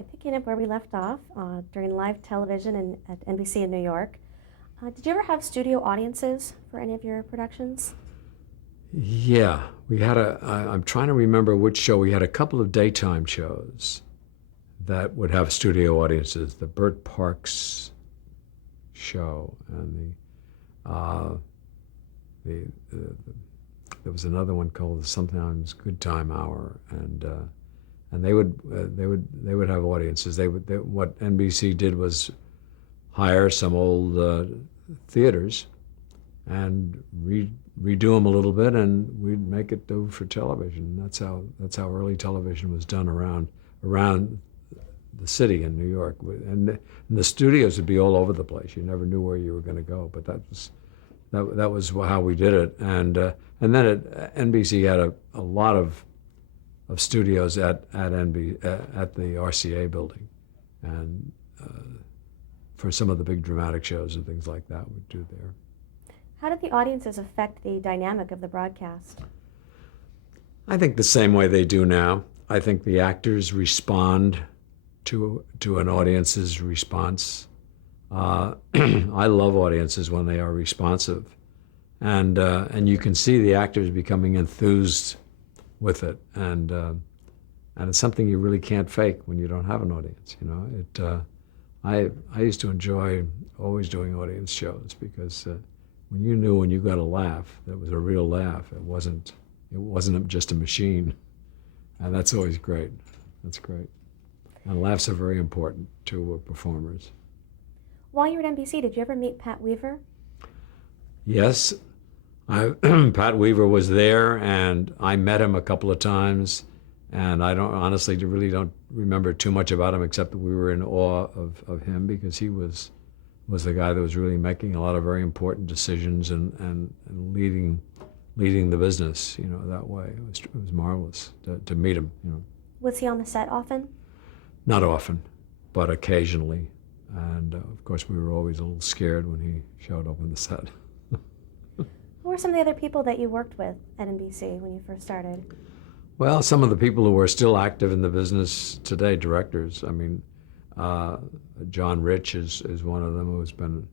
right, picking up where we left off during live television at NBC in New York. Did you ever have studio audiences for any of your productions? Yeah, I'm trying to remember which show. We had a couple of daytime shows that would have studio audiences. The Burt Parks show and uh, the there was another one called the Sometimes Good Time Hour, and they would have audiences. What NBC did was hire some old theaters and redo them a little bit, and we'd make it do for television. That's how early television was done around the city in New York, and the studios would be all over the place. You never knew where you were going to go, but that was how we did it. And then NBC had a lot of studios at the RCA building, and for some of the big dramatic shows and things like that, we'd do there. How did the audiences affect the dynamic of the broadcast? I think the same way they do now. I think the actors respond to an audience's response. I love audiences when they are responsive, and you can see the actors becoming enthused with it, and it's something you really can't fake when you don't have an audience. I used to enjoy always doing audience shows because when you knew when you got a laugh, that was a real laugh. It wasn't just a machine, and that's always great. That's great. And laughs are very important to performers. While you were at NBC, did you ever meet Pat Weaver? Yes, Pat Weaver was there, and I met him a couple of times, and I really don't remember too much about him except that we were in awe of him because he was the guy that was really making a lot of very important decisions and leading the business, that way. It was marvelous to meet him. Was he on the set often? Not often, but occasionally. And of course, we were always a little scared when he showed up on the set. Who were some of the other people that you worked with at NBC when you first started? Well, some of the people who are still active in the business today, directors. I mean, John Rich is one of them who's been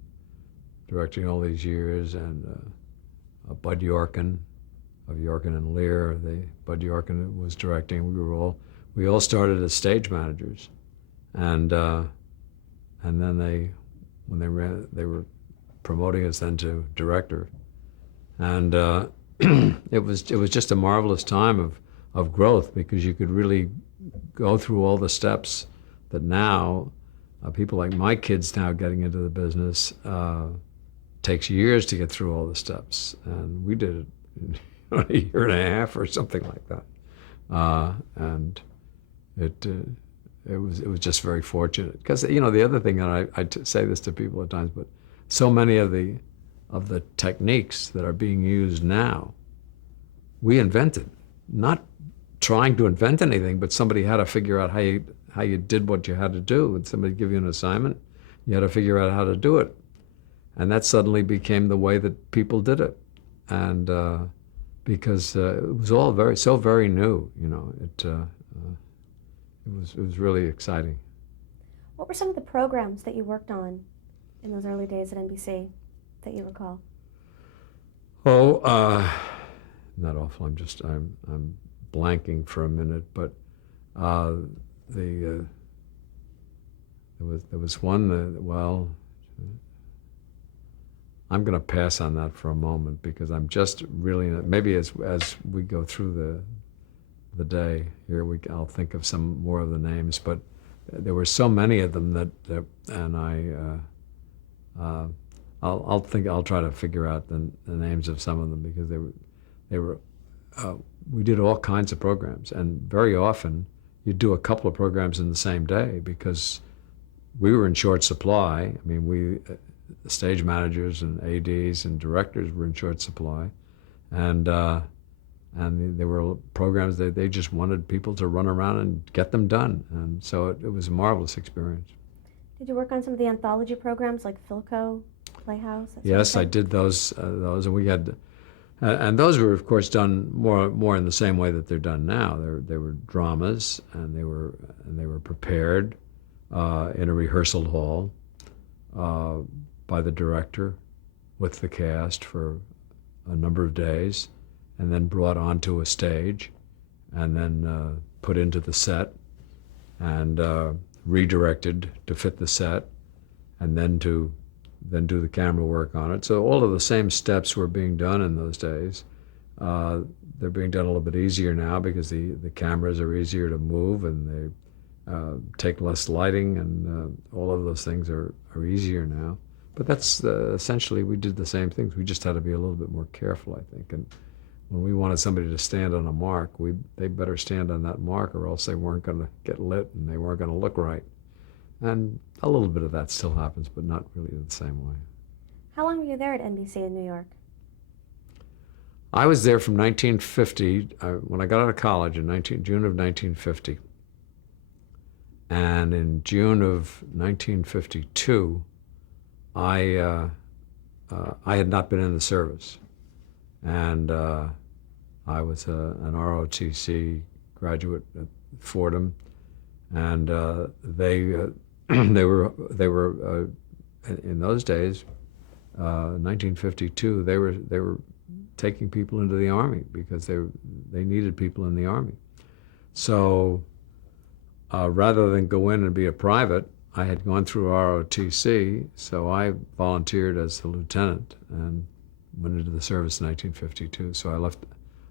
directing all these years, and Bud Yorkin of Yorkin and Lear. Bud Yorkin was directing. We all started as stage managers, and then they were promoting us then to director, and it was just a marvelous time of growth because you could really go through all the steps that now people like my kids now getting into the business takes years to get through all the steps, and we did it in a year and a half or something like that, and it was just very fortunate because the other thing, and I say this to people at times, but so many of the techniques that are being used now, we invented, not trying to invent anything, but somebody had to figure out how you did what you had to do. And somebody give you an assignment, you had to figure out how to do it, and that suddenly became the way that people did it, and because it was all very new, it was really exciting. What were some of the programs that you worked on in those early days at NBC that you recall? Oh, not awful. I'm blanking for a minute, but there was one that, well, I'm going to pass on that for a moment because I'm just really, maybe as we go through the day here, I'll think of some more of the names, but there were so many of them and I'll try to figure out the names of some of them because they were we did all kinds of programs, and very often you'd do a couple of programs in the same day because we were in short supply. I mean, we stage managers and ADs and directors were in short supply, and there were programs that they just wanted people to run around and get them done, and so it was a marvelous experience. Did you work on some of the anthology programs like Philco, Playhouse? Yes, I did those, and we had And those were, of course, done more in the same way that they're done now. They were dramas, and they were prepared in a rehearsal hall uh, by the director with the cast for a number of days, and then brought onto a stage, and then put into the set, and redirected to fit the set, and then do the camera work on it. So all of the same steps were being done in those days. They're being done a little bit easier now because the cameras are easier to move, and they take less lighting, and all of those things are easier now. But that's essentially, we did the same things. We just had to be a little bit more careful, I think. And when we wanted somebody to stand on a mark, they better stand on that mark, or else they weren't going to get lit and they weren't going to look right. And a little bit of that still happens, but not really the same way. How long were you there at NBC in New York? I was there from 1950, when I got out of college in June of 1950. And in June of 1952, I had not been in the service. And I was an ROTC graduate at Fordham, and they they were in those days, 1952. They were taking people into the Army because they needed people in the Army. So rather than go in and be a private, I had gone through ROTC, so I volunteered as a lieutenant and went into the service in 1952. So I left.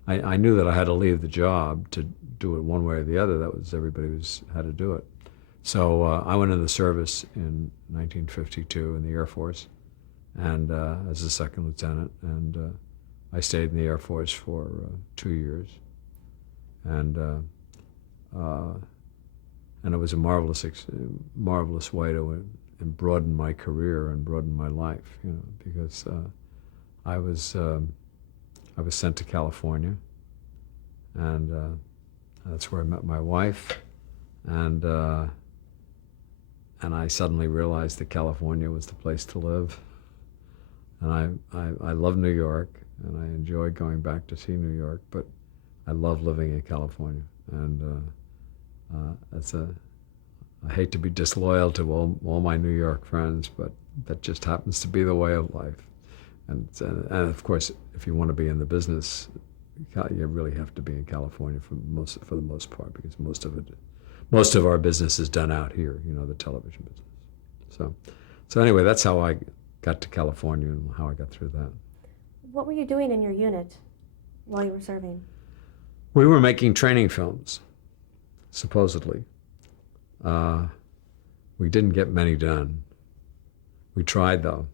I knew that I had to leave the job to do it one way or the other. That was everybody had to do it. So I went into the service in 1952 in the Air Force, and as a second lieutenant, and I stayed in the Air Force for 2 years, and it was a marvelous way to broaden my career and broaden my life, because I was sent to California, and that's where I met my wife, and I suddenly realized that California was the place to live, and I love New York, and I enjoy going back to see New York, but I love living in California, and I hate to be disloyal to all my New York friends, but that just happens to be the way of life. And of course, if you want to be in the business, you really have to be in California for the most part, because most of our business is done out here, the television business. So anyway, that's how I got to California and how I got through that. What were you doing in your unit while you were serving? We were making training films, supposedly. We didn't get many done. We tried, though.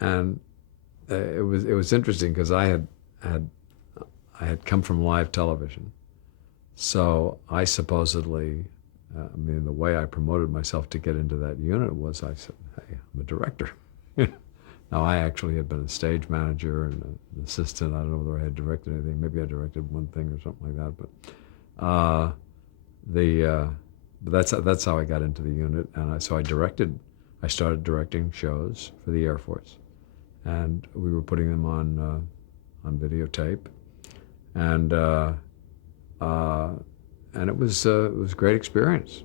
And it was interesting because I had come from live television, so I supposedly, the way I promoted myself to get into that unit was I said, "Hey, I'm a director." Now I actually had been a stage manager and an assistant. I don't know whether I had directed anything. Maybe I directed one thing or something like that. But that's how I got into the unit, and I started directing shows for the Air Force, and we were putting them on videotape, and it was a great experience,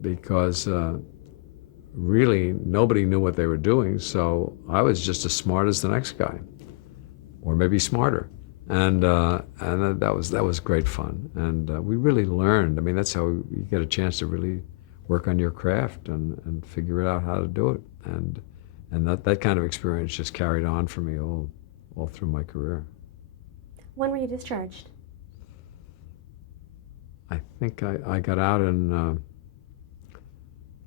because really nobody knew what they were doing, so I was just as smart as the next guy, or maybe smarter, and that was great fun, and we really learned. That's how you get a chance to really work on your craft and figure out how to do it, and that kind of experience just carried on for me all through my career. When were you discharged? I think I got out in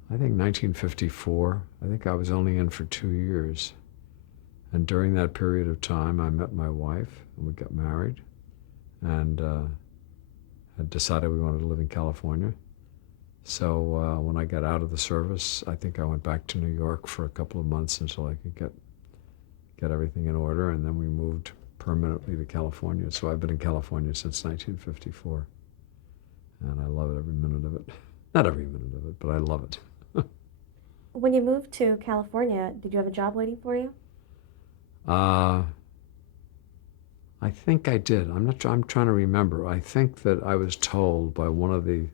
1954. I think I was only in for 2 years, and during that period of time I met my wife and we got married, and had decided we wanted to live in California. So when I got out of the service, I think I went back to New York for a couple of months until I could get everything in order, and then we moved permanently to California. So I've been in California since 1954, and I love it, every minute of it. Not every minute of it, but I love it. When you moved to California, did you have a job waiting for you? Uh, I think I did. I'm trying to remember. I think that I was told by one of the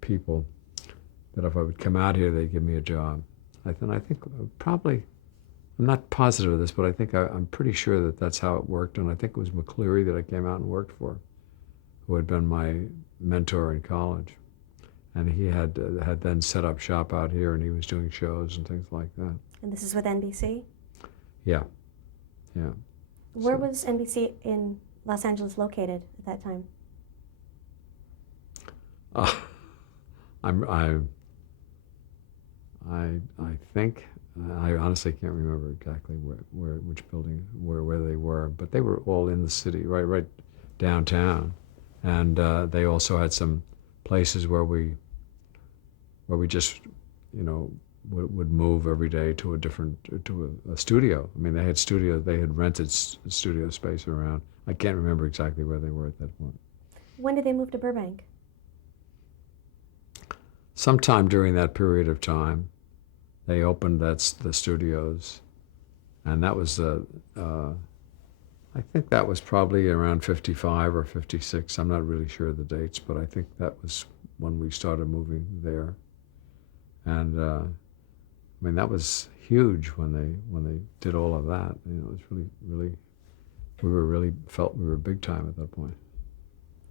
people that if I would come out here, they'd give me a job. I think probably, I'm not positive of this, but I'm pretty sure that that's how it worked. And I think it was McCleary that I came out and worked for, who had been my mentor in college. And he had then set up shop out here, and he was doing shows and things like that. And this is with NBC? Yeah, yeah. Where was NBC in Los Angeles located at that time? I think I honestly can't remember exactly which building where they were, but they were all in the city, right downtown, and they also had some places where we just, you know, would move every day to a studio. I mean, they had rented studio space around. I can't remember exactly where they were at that point. When did they move to Burbank? Sometime during that period of time, they opened the studios, and that was I think that was probably around 55 or 56. I'm not really sure of the dates, but I think that was when we started moving there. And I mean, that was huge when they did all of that. You know, it was really felt we were big time at that point.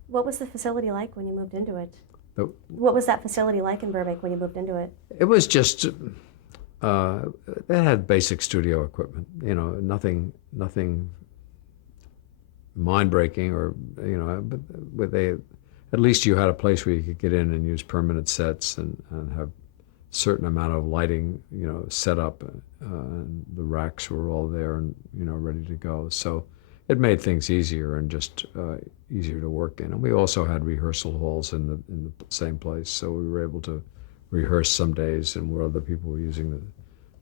What was the facility like when you moved into it? The, What was that facility like in Burbank when you moved into it? It was just they had basic studio equipment. You know, nothing mind-breaking, or you know, but they at least you had a place where you could get in and use permanent sets and have certain amount of lighting, you know, set up, and the racks were all there and, you know, ready to go. So it made things easier and just easier to work in. And we also had rehearsal halls in the same place, so we were able to rehearse some days and where other people were using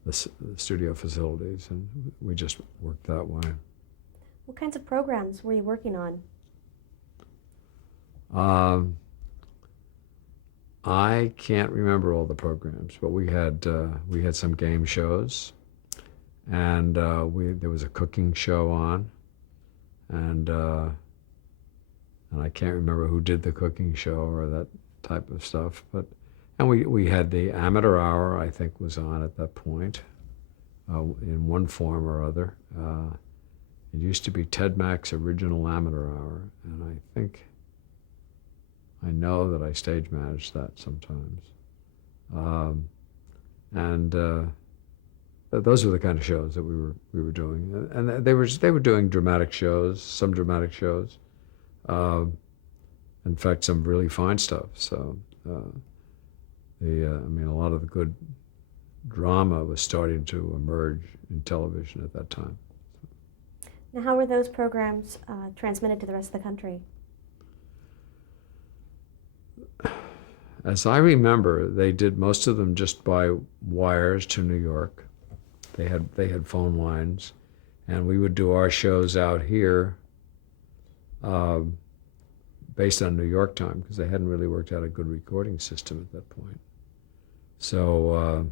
the studio facilities, and we just worked that way. What kinds of programs were you working on? I can't remember all the programs, but we had some game shows, and there was a cooking show on, and I can't remember who did the cooking show or that type of stuff, and we had the amateur hour, I think, was on at that point, in one form or other. It used to be Ted Mack's original amateur hour, and I know that I stage managed that sometimes. Those were the kind of shows that we were doing, and they were doing dramatic shows, some dramatic shows. In fact, some really fine stuff. So I mean, a lot of the good drama was starting to emerge in television at that time. Now, how were those programs transmitted to the rest of the country? As I remember, they did most of them just by wires to New York. They had phone lines, and we would do our shows out here based on New York time, because they hadn't really worked out a good recording system at that point. So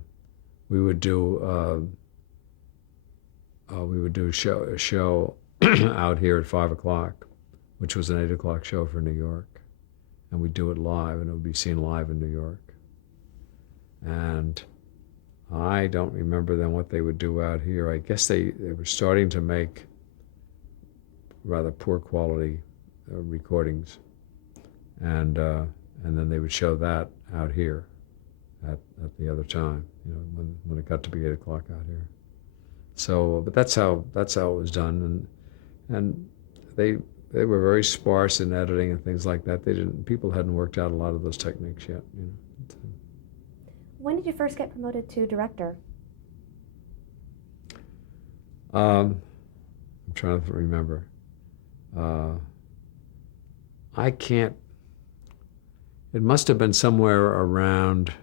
we would do a show out here at 5 o'clock, which was an 8 o'clock show for New York. And we'd do it live, and it would be seen live in New York. And I don't remember then what they would do out here. I guess they were starting to make rather poor quality recordings, and then they would show that out here at the other time, you know, when it got to be 8 o'clock out here. So, but that's how it was done, and they were very sparse in editing and things like that. People hadn't worked out a lot of those techniques yet, you know. When did you first get promoted to director? I'm trying to remember. I can't. It must have been somewhere around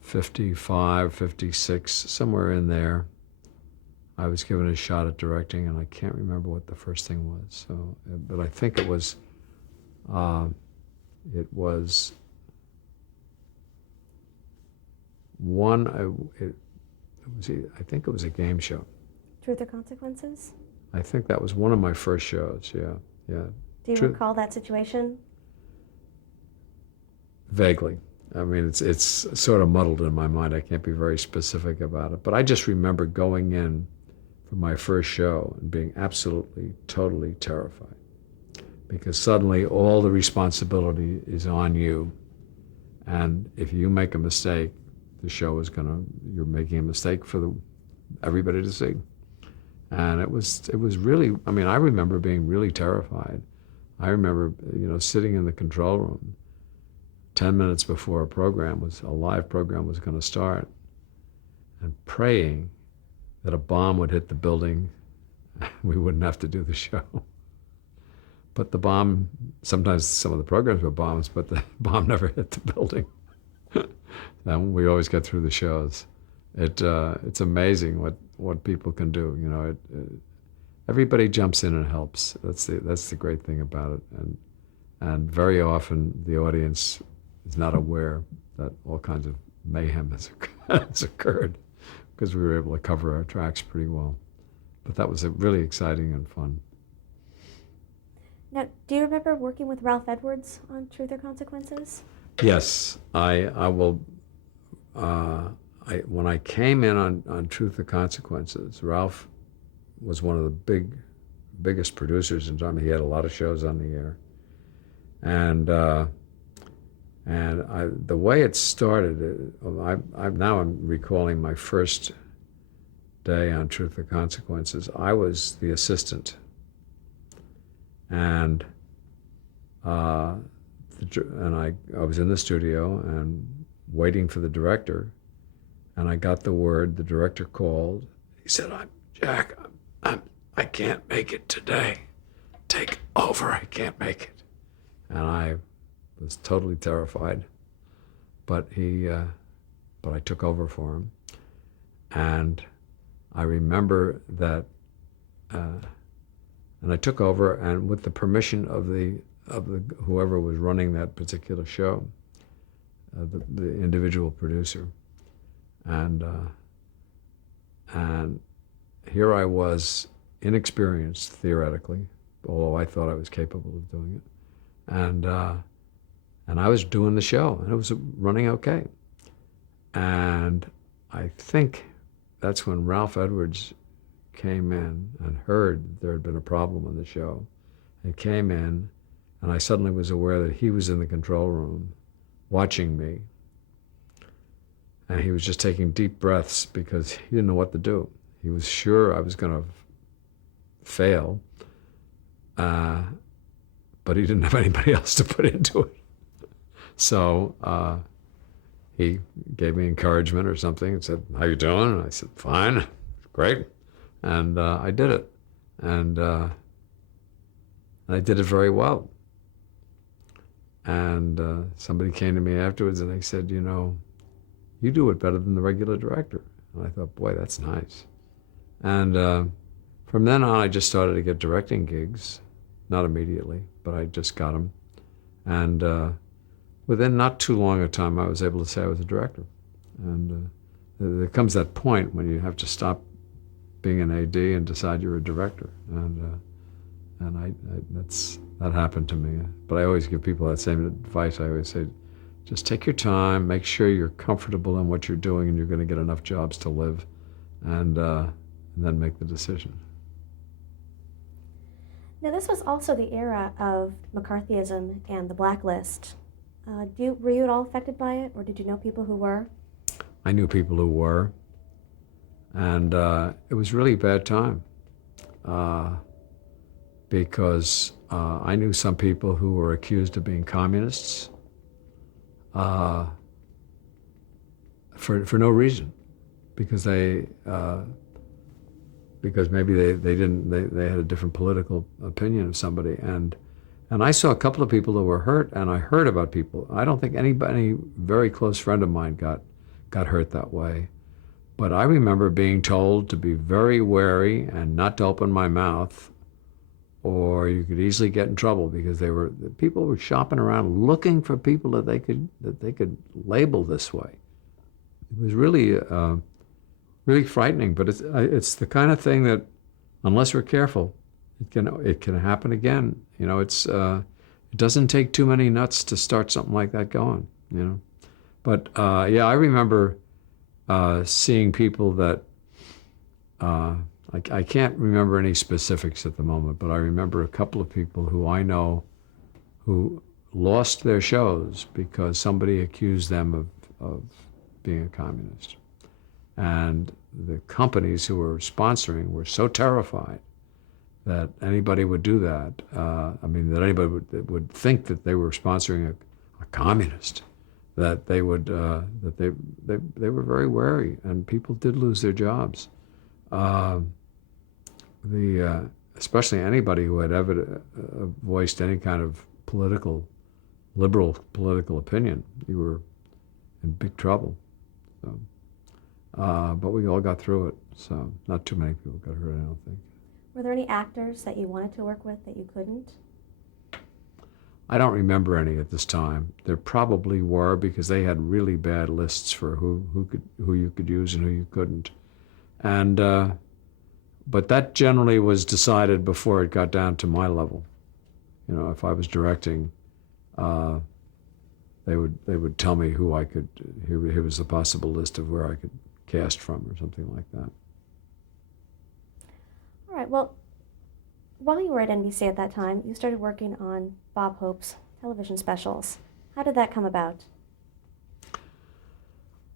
55, 56, somewhere in there. I was given a shot at directing, and I can't remember what the first thing was. So, but I think it was one. I think it was a game show. Truth or Consequences? I think that was one of my first shows. Yeah, yeah. Do you recall that situation? Vaguely. I mean, it's sort of muddled in my mind. I can't be very specific about it. But I just remember going in for my first show and being absolutely, totally terrified. Because suddenly all the responsibility is on you. And if you make a mistake, the show is you're making a mistake for everybody to see. And it was really, I mean, I remember being really terrified. I remember, sitting in the control room 10 minutes before a live program was going to start, and praying that a bomb would hit the building. We wouldn't have to do the show. But the bomb, sometimes some of the programs were bombs, but the bomb never hit the building. And we always got through the shows. It's amazing what people can do. Everybody jumps in and helps. That's the great thing about it. And very often the audience is not aware that all kinds of mayhem has occurred, because we were able to cover our tracks pretty well. But that was really exciting and fun. Now, do you remember working with Ralph Edwards on Truth or Consequences? Yes, I will. When I came in on Truth or Consequences, Ralph was one of the biggest producers in time. He had a lot of shows on the air, and the way it started, I'm recalling my first day on Truth or Consequences. I was the assistant, and I was in the studio and waiting for the director, and I got the word. The director called. He said, "Jack, I can't make it today. Take over. I can't make it." And I was totally terrified, but I took over for him, and I remember that, and I took over, and with the permission of the whoever was running that particular show, the individual producer, and here I was, inexperienced theoretically, although I thought I was capable of doing it, and I was doing the show, and it was running okay. And I think that's when Ralph Edwards came in and heard there had been a problem on the show, and came in, and I suddenly was aware that he was in the control room watching me, and he was just taking deep breaths because he didn't know what to do. He was sure I was going to fail, but he didn't have anybody else to put into it. So he gave me encouragement or something and said, "How you doing?" And I said, "Fine, great." And I did it. And I did it very well. And somebody came to me afterwards and they said, "You do it better than the regular director." And I thought, boy, that's nice. And from then on, I just started to get directing gigs. Not immediately, but I just got them. And within not too long a time, I was able to say I was a director. And there comes that point when you have to stop being an AD and decide you're a director. And that happened to me. But I always give people that same advice. I always say, just take your time, make sure you're comfortable in what you're doing, and you're going to get enough jobs to live, and then make the decision. Now, this was also the era of McCarthyism and the blacklist. Were you at all affected by it, or did you know people who were? I knew people who were, and it was really a bad time, because I knew some people who were accused of being communists for no reason, because because maybe they had a different political opinion of somebody, and I saw a couple of people that were hurt, and I heard about people. I don't think any very close friend of mine got hurt that way, but I remember being told to be very wary and not to open my mouth, or you could easily get in trouble, because people were shopping around looking for people that they could label this way. was really really frightening. But it's the kind of thing that, unless we're careful, it can happen again. It doesn't take too many nuts to start something like that going. But yeah, I remember seeing people that I can't remember any specifics at the moment, but I remember a couple of people who I know who lost their shows because somebody accused them of being a communist. And the companies who were sponsoring were so terrified that anybody would do that. That anybody would think that they were sponsoring a communist, that they would that they were very wary, and people did lose their jobs. Especially anybody who had ever voiced any kind of liberal political opinion, you were in big trouble. So, but we all got through it. So not too many people got hurt, I don't think. Were there any actors that you wanted to work with that you couldn't? I don't remember any at this time. There probably were, because they had really bad lists for who you could use and who you couldn't. And but that generally was decided before it got down to my level. If I was directing, they would tell me who I could. Here was the possible list of where I could cast from, or something like that. All right. Well, while you were at NBC at that time, you started working on Bob Hope's television specials. How did that come about?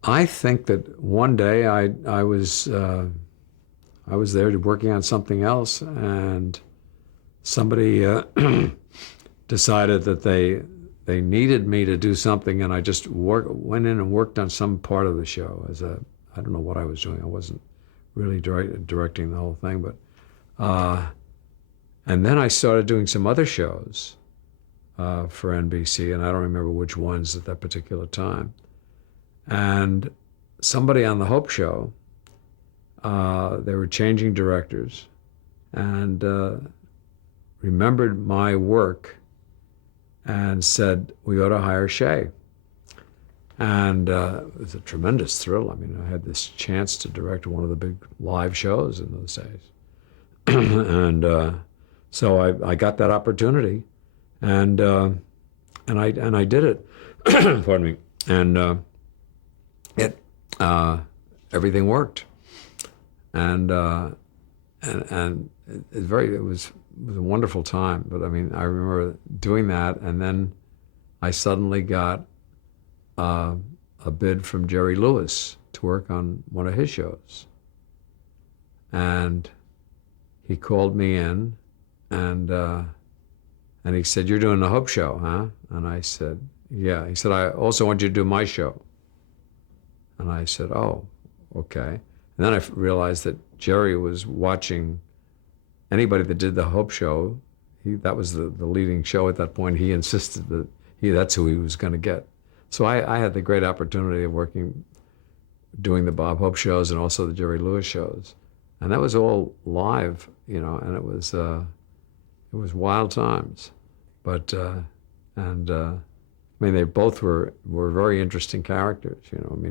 I think that one day I was there working on something else, and somebody decided that they needed me to do something, and I just went in and worked on some part of the show I don't know what I was doing. I wasn't really directing the whole thing, but and then I started doing some other shows for NBC, and I don't remember which ones at that particular time. And somebody on the Hope Show, they were changing directors, and remembered my work and said, we ought to hire Shea. And it was a tremendous thrill. I mean, I had this chance to direct one of the big live shows in those days. And so I got that opportunity, and I did it. Pardon me. And everything worked. And it was a wonderful time. But I mean, I remember doing that, and then I suddenly got a bid from Jerry Lewis to work on one of his shows. And he called me in, and he said, "You're doing the Hope Show, huh?" And I said, "Yeah." He said, "I also want you to do my show." And I said, "Oh, okay." And then I realized that Jerry was watching anybody that did the Hope Show. That was the leading show at that point. He insisted that that's who he was going to get. So I had the great opportunity of doing the Bob Hope shows and also the Jerry Lewis shows. And that was all live, and it was wild times. But, I mean, they both were very interesting characters,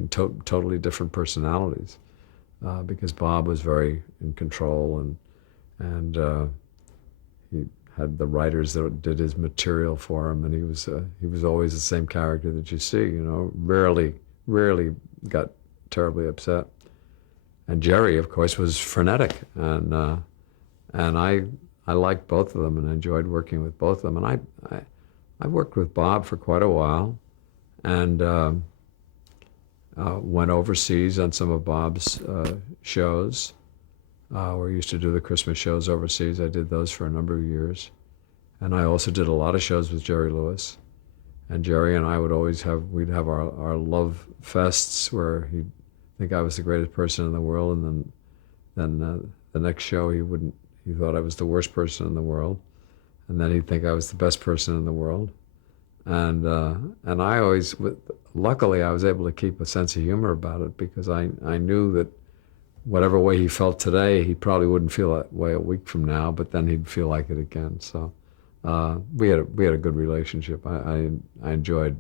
totally different personalities, because Bob was very in control, and he had the writers that did his material for him, and he was always the same character that you see, rarely got terribly upset. And Jerry, of course, was frenetic, and I liked both of them and enjoyed working with both of them. And I worked with Bob for quite a while, and went overseas on some of Bob's shows. We used to do the Christmas shows overseas. I did those for a number of years. And I also did a lot of shows with Jerry Lewis. And Jerry and I we'd have our love fests where he'd think I was the greatest person in the world, and then the next show he thought I was the worst person in the world. And then he'd think I was the best person in the world. And I always, luckily I was able to keep a sense of humor about it, because I knew that whatever way he felt today, he probably wouldn't feel that way a week from now, but then he'd feel like it again. So we had a good relationship. I enjoyed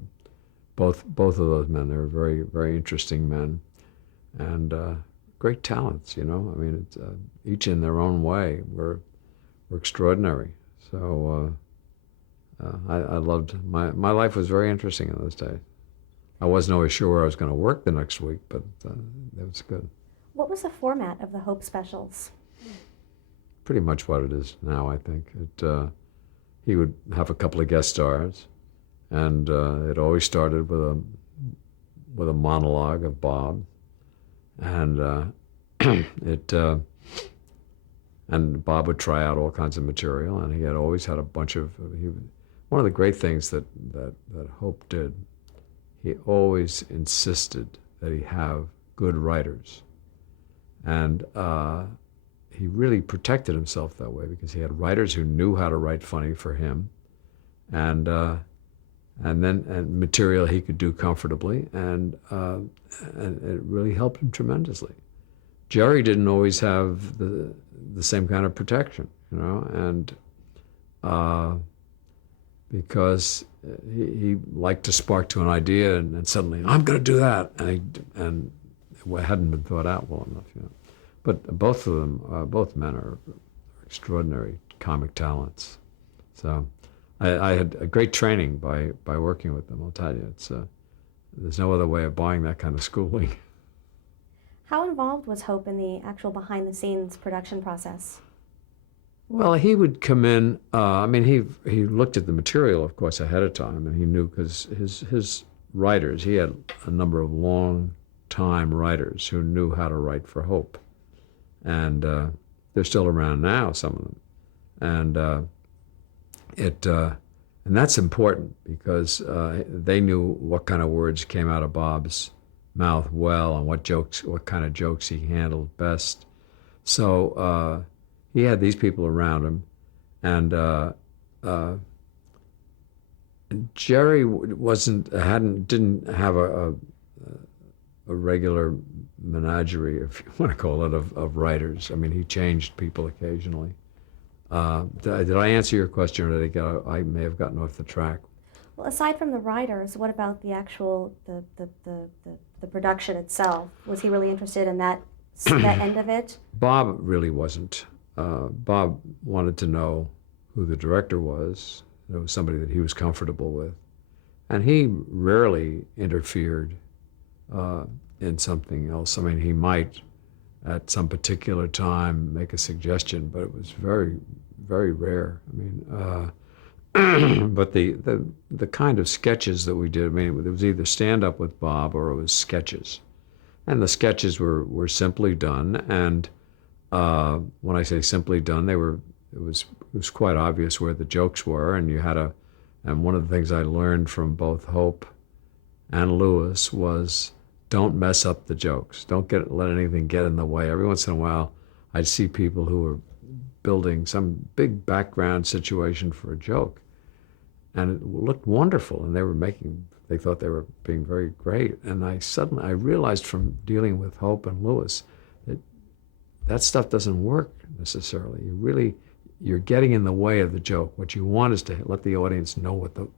both of those men. They were very, very interesting men. and great talents. I mean, it's, each in their own way were extraordinary. So I loved my life was very interesting in those days. I wasn't always sure where I was going to work the next week, but it was good. What was the format of the Hope specials? Pretty much what it is now, I think. He would have a couple of guest stars, and it always started with a monologue of Bob, and and Bob would try out all kinds of material, and he had always had a bunch of. One of the great things that Hope did, he always insisted that he have good writers, and he really protected himself that way because he had writers who knew how to write funny for him, and material he could do comfortably, and it really helped him tremendously. Jerry didn't always have the same kind of protection, and because he liked to spark to an idea and suddenly I'm going to do that, and it hadn't been thought out well enough, But both of them, both men are extraordinary comic talents. So I had a great training by working with them. I'll tell you, there's no other way of buying that kind of schooling. How involved was Hope in the actual behind-the-scenes production process? Well, he would come in. I mean, he looked at the material, of course, ahead of time, and he knew because his writers. He had a number of long-time writers who knew how to write for Hope, and they're still around now, some of them, and that's important because they knew what kind of words came out of Bob's mouth well, and what kind of jokes he handled best. So he had these people around him, and Jerry didn't have a regular menagerie, if you want to call it, of writers. I mean, he changed people occasionally. Did I answer your question, or I may have gotten off the track? Well, aside from the writers, what about the actual the production itself? Was he really interested in that end of it? Bob really wasn't. Bob wanted to know who the director was. It was somebody that he was comfortable with, and he rarely interfered in something else. I mean, he might at some particular time make a suggestion, but it was very, very rare. I mean, but the kind of sketches that we did, I mean, it was either stand up with Bob or it was sketches, and the sketches were simply done. And when I say simply done, it was quite obvious where the jokes were, and and one of the things I learned from both Hope and Lewis was don't mess up the jokes. Don't let anything get in the way. Every once in a while, I'd see people who were building some big background situation for a joke, and it looked wonderful, and they thought they were being very great. And I realized from dealing with Hope and Lewis that stuff doesn't work necessarily. You're getting in the way of the joke. What you want is to let the audience know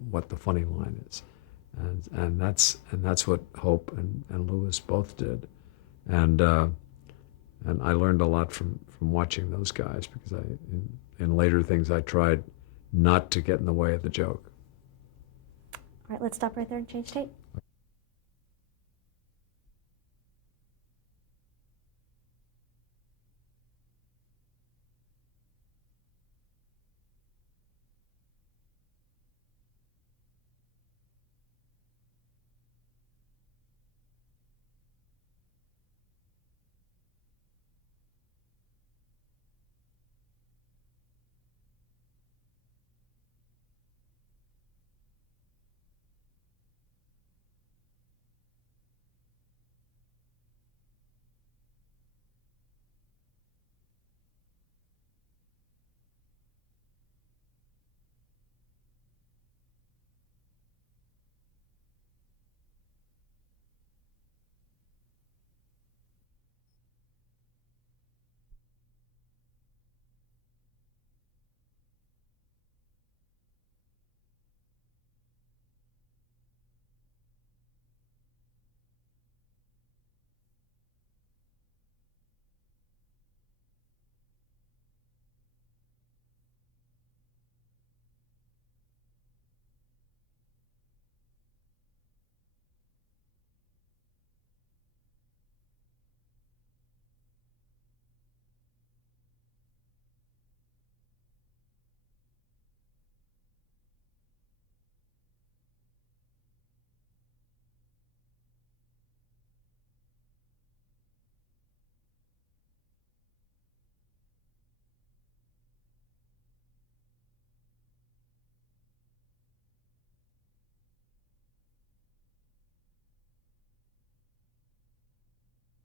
what the funny line is, and that's what Hope and Lewis both did, and I learned a lot from watching those guys because in later things I tried not to get in the way of the joke. All right, let's stop right there and change tape.